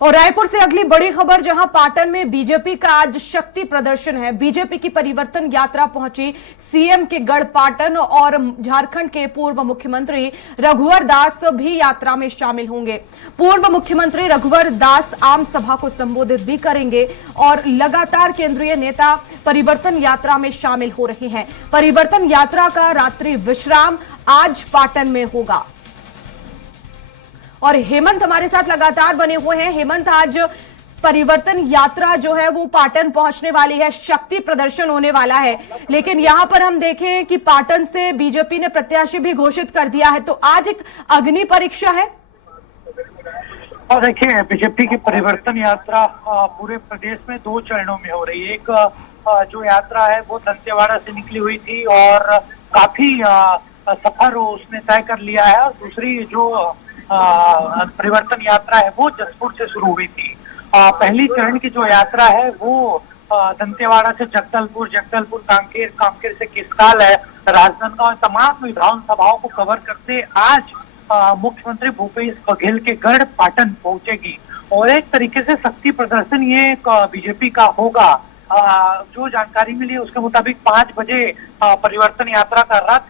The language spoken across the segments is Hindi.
और रायपुर से अगली बड़ी खबर, जहां पाटन में बीजेपी का आज शक्ति प्रदर्शन है। बीजेपी की परिवर्तन यात्रा पहुंची सीएम के गढ़ पाटन और झारखंड के पूर्व मुख्यमंत्री रघुवर दास भी यात्रा में शामिल होंगे। पूर्व मुख्यमंत्री रघुवर दास आम सभा को संबोधित भी करेंगे और लगातार केंद्रीय नेता परिवर्तन यात्रा में शामिल हो रहे हैं। परिवर्तन यात्रा का रात्रि विश्राम आज पाटन में होगा। और हेमंत हमारे साथ लगातार बने हुए हैं। हेमंत, आज परिवर्तन यात्रा जो है वो पाटन पहुंचने वाली है, शक्ति प्रदर्शन होने वाला है, लेकिन यहां पर हम देखें कि पाटन से बीजेपी ने प्रत्याशी भी घोषित कर दिया है, तो आज एक अग्नि परीक्षा है। और देखिए, बीजेपी की परिवर्तन यात्रा पूरे प्रदेश में 2 चरणों में हो रही है। एक जो यात्रा है वो दंतेवाड़ा से निकली हुई थी और काफी सफर उसने तय कर लिया है, और दूसरी जो परिवर्तन यात्रा है वो जसपुर से शुरू हुई थी। पहली चरण की जो यात्रा है वो दंतेवाड़ा से जगदलपुर, जगदलपुर कांकेर, कांकेर से किसकाल है, राजनांदगांव, तमाम विधानसभाओं को कवर करते आज मुख्यमंत्री भूपेश बघेल के गढ़ पाटन पहुंचेगी। और एक तरीके से शक्ति प्रदर्शन ये बीजेपी का होगा। जो जानकारी मिली है उसके मुताबिक 5 बजे परिवर्तन यात्रा का रथ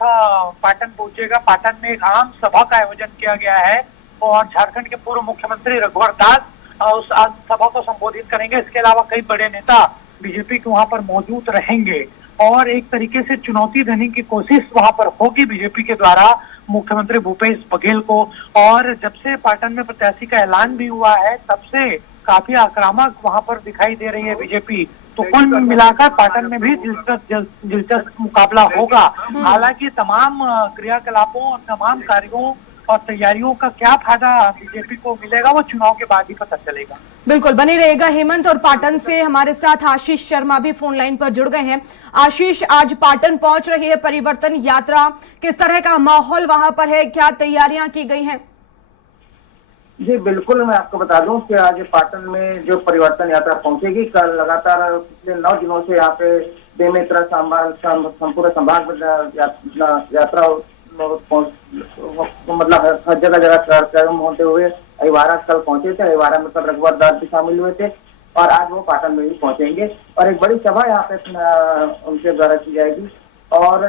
पाटन पहुंचेगा। पाटन में एक आम सभा का आयोजन किया गया है और झारखंड के पूर्व मुख्यमंत्री रघुवर दास उस सभा को संबोधित करेंगे। इसके अलावा कई बड़े नेता बीजेपी के वहां पर मौजूद रहेंगे और एक तरीके से चुनौती देने की कोशिश वहां पर होगी बीजेपी के द्वारा मुख्यमंत्री भूपेश बघेल को। और जब से पाटन में प्रत्याशी का ऐलान भी हुआ है तब से काफी आक्रामक वहां पर दिखाई दे रही है बीजेपी। तो कुल मिलाकर पाटन में भी दिलचस्प मुकाबला होगा। हालांकि तमाम क्रियाकलापों और तमाम कार्यों और तैयारियों का क्या फायदा बीजेपी को मिलेगा वो चुनाव के बाद ही पता चलेगा। बिल्कुल बने रहेगा हेमंत। और पाटन से हमारे साथ आशीष शर्मा भी फोन लाइन पर जुड़ गए हैं। आशीष, आज पाटन पहुंच रही है परिवर्तन यात्रा, किस तरह का माहौल वहां पर है, क्या तैयारियां की गई हैं? जी बिल्कुल, मैं आपको बता दूं कि आज पाटन में जो परिवर्तन यात्रा पहुंचेगी, कल लगातार पिछले 9 दिनों से यहाँ पे बेमेतरा संपूर्ण संभाग यात्रा मतलब हर जगह जगह कार्यक्रम होते हुए अहिवारा कल पहुंचे थे। अहिवारा में कल रघुवर दास भी शामिल हुए थे और आज वो पाटन में भी पहुंचेंगे और एक बड़ी सभा यहाँ पे उनके द्वारा की जाएगी। और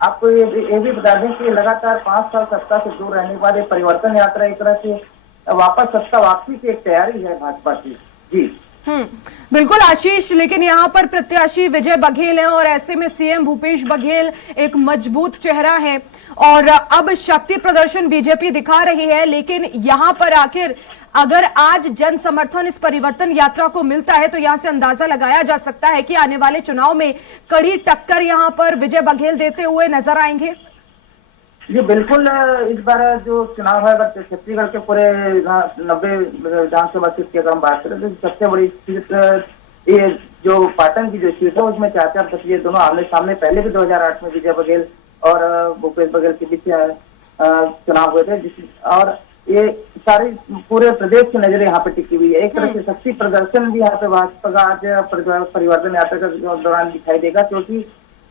आपको ये भी बता दें कि लगातार 5 साल सत्ता से दूर रहने के बाद एक परिवर्तन यात्रा एक तरह से वापस सत्ता वापसी की एक तैयारी है भाजपा की। जी बिल्कुल आशीष, लेकिन यहाँ पर प्रत्याशी विजय बघेल है और ऐसे में सीएम भूपेश बघेल एक मजबूत चेहरा है और अब शक्ति प्रदर्शन बीजेपी दिखा रही है। लेकिन यहाँ पर आखिर अगर आज जन समर्थन इस परिवर्तन यात्रा को मिलता है तो यहाँ से अंदाजा लगाया जा सकता है कि आने वाले चुनाव में कड़ी टक्कर यहाँ पर विजय बघेल देते हुए नजर आएंगे। जी बिल्कुल, इस बार जो चुनाव है छत्तीसगढ़ के पूरे 90 विधानसभा सीट की अगर हम बात करें तो सबसे बड़ी सीट ये जो पाटन की जो सीट है उसमें 4-4 तस्वीर दोनों आमने सामने पहले भी 2008 में विजय बघेल और भूपेश बघेल के बीच चुनाव हुए थे। और ये सारी पूरे प्रदेश की नजरें यहाँ पे टिकी हुई है। एक तरह से शक्ति प्रदर्शन भी यहाँ पे भाजपा का आज परिवर्तन यात्रा के दौरान दिखाई देगा, क्योंकि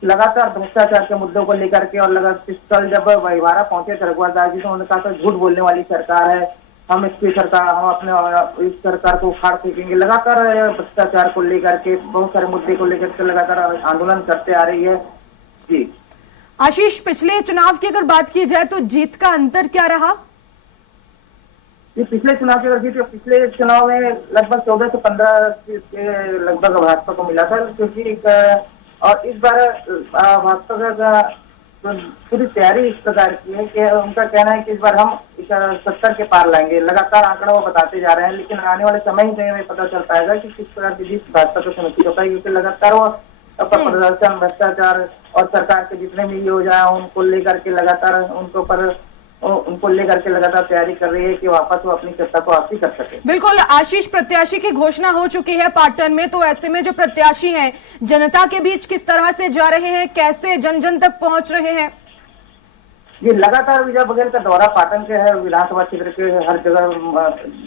लगातार भ्रष्टाचार के मुद्दों को लेकर के और लगातार कल जब अहिवारा पहुंचे थे रघुवर दास जी तो उन्होंने कहा था झूठ बोलने वाली सरकार है, हम इसकी सरकार, हम अपने इस सरकार को उखाड़ फेंकेंगे। लगातार भ्रष्टाचार को लेकर के बहुत सारे मुद्दे को लेकर के लगातार आंदोलन करते आ रही है। जी आशीष, पिछले चुनाव की अगर बात की जाए तो जीत का अंतर क्या रहा? ये पिछले चुनाव की अगर जीत, पिछले चुनाव में लगभग 14 से 15 सीट के लगभग भाजपा को मिला था, क्योंकि और इस बार भाजपा का पूरी तैयारी इस प्रकार की है कि उनका कहना है कि इस बार हम 70 के पार लाएंगे। लगातार आंकड़ा वो बताते जा रहे हैं, लेकिन आने वाले समय ही में पता चल पाएगा कि किस प्रकार की जीत भाजपा को सुनिश्चित होता है, क्योंकि लगातार वो प्रदर्शन, भ्रष्टाचार और सरकार के जितने भी योजना है उनको लेकर के लगातार लगातार तैयारी कर रही है कि वापस वो अपनी सत्ता को वापसी कर सके। बिल्कुल आशीष, प्रत्याशी की घोषणा हो चुकी है पाटन में, तो ऐसे में जो प्रत्याशी हैं जनता के बीच किस तरह से जा रहे हैं, कैसे जन जन तक पहुंच रहे हैं? ये लगातार विजय बघेल का दौरा पाटन के है, विधानसभा क्षेत्र के हर जगह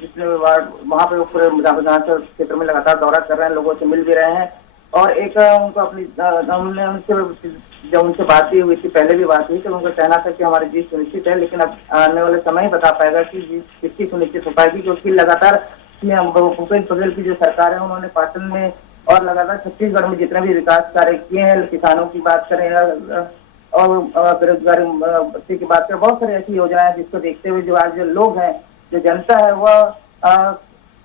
जितने वार्ड वहाँ पे पूरे विधानसभा क्षेत्र में लगातार दौरा कर रहे हैं, लोगों से मिल भी रहे हैं। और एक उनको अपनी हमने उनसे जब उनसे बात भी हुई थी, पहले भी बात हुई, तो उनका कहना था कि हमारी जीत सुनिश्चित है, लेकिन अब आने वाले समय ही बता पाएगा कि जीत किसकी सुनिश्चित हो पाएगी, क्योंकि लगातार सीएम भूपेश बघेल की जो सरकार है उन्होंने पाटन में और लगातार छत्तीसगढ़ में जितने भी विकास कार्य किए हैं, किसानों की बात करें और बेरोजगारी भत्ते की बात करें, बहुत सारी ऐसी योजनाएं जिसको देखते हुए जो आज जो लोग हैं, जो जनता है, वह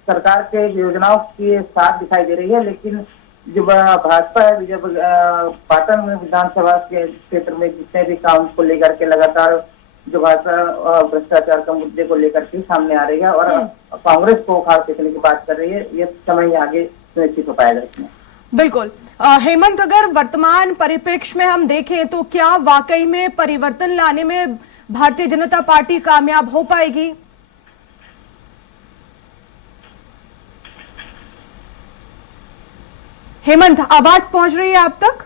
सरकार के योजनाओं के साथ दिखाई दे रही है। लेकिन जो भाजपा है, जब पाटन में विधानसभा के क्षेत्र में जितने भी काम को लेकर के लगातार जो भाजपा भ्रष्टाचार का मुद्दे को लेकर के सामने आ रही है और कांग्रेस को उखाड़ फेंकने की बात कर रही है, ये समय आगे सुनिश्चित हो पाएगा इसमें। बिल्कुल। हेमंत, अगर वर्तमान परिप्रेक्ष्य में हम देखें तो क्या वाकई में परिवर्तन लाने में भारतीय जनता पार्टी कामयाब हो पाएगी? हेमंत, आवाज पहुंच रही है आप तक?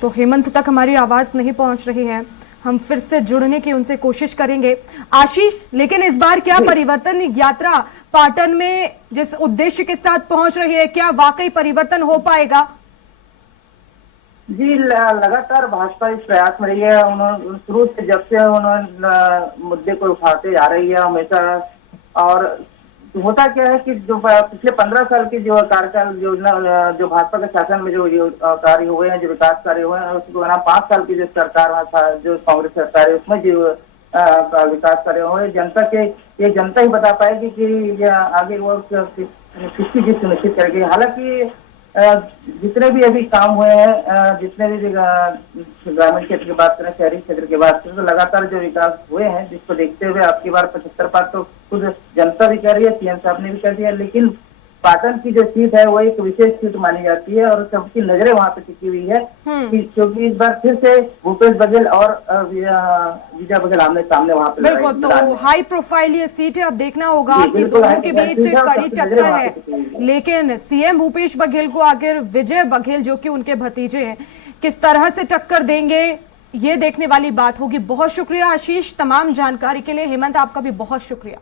तो हेमंत तक हमारी आवाज नहीं पहुंच रही है, हम फिर से जुड़ने की उनसे कोशिश करेंगे। आशीष, लेकिन इस बार क्या परिवर्तन यात्रा पाटन में जिस उद्देश्य के साथ पहुंच रही है, क्या वाकई परिवर्तन हो पाएगा? जी, लगातार भाजपा इस प्रयास में रही है। उन्होंने शुरू से, जब से उन्होंने मुद्दे को उठाते जा रही है हमेशा। और होता क्या है कि जो पिछले 15 साल की जो कार्यकाल योजना, जो भाजपा के शासन में जो कार्य हुए हैं, जो विकास कार्य हुए हैं, उसके दौरान 5 साल की जो सरकार था, जो कांग्रेस सरकार है, उसमें जो विकास कार्य हुए, ये जनता ही बता पाएगी कि आगे वो किसकी जीत सुनिश्चित करेगी। हालांकि जितने भी अभी काम हुए हैं, जितने भी ग्रामीण क्षेत्र की बात करें, शहरी क्षेत्र की बात करें, तो लगातार जो विकास हुए हैं, जिसको देखते हुए आपकी बार 75 पार तो खुद जनता भी कह रही है, सीएम साहब ने भी कह दिया। लेकिन पाटन की जो सीट है वो एक विशेष सीट मानी जाती है और सबकी नजरें वहां पे टिकी हुई है, क्योंकि इस बार फिर से भूपेश बघेल और विजय बघेल आमने सामने वहां पे। बिल्कुल, तो हाई प्रोफाइल ये सीट है। अब देखना होगा कि दोनों के बीच कड़ी टक्कर है, लेकिन सीएम भूपेश बघेल को आखिर विजय बघेल, जो कि उनके भतीजे हैं, किस तरह से टक्कर देंगे, ये देखने वाली बात होगी। बहुत शुक्रिया आशीष तमाम जानकारी के लिए। हेमंत, आपका भी बहुत शुक्रिया।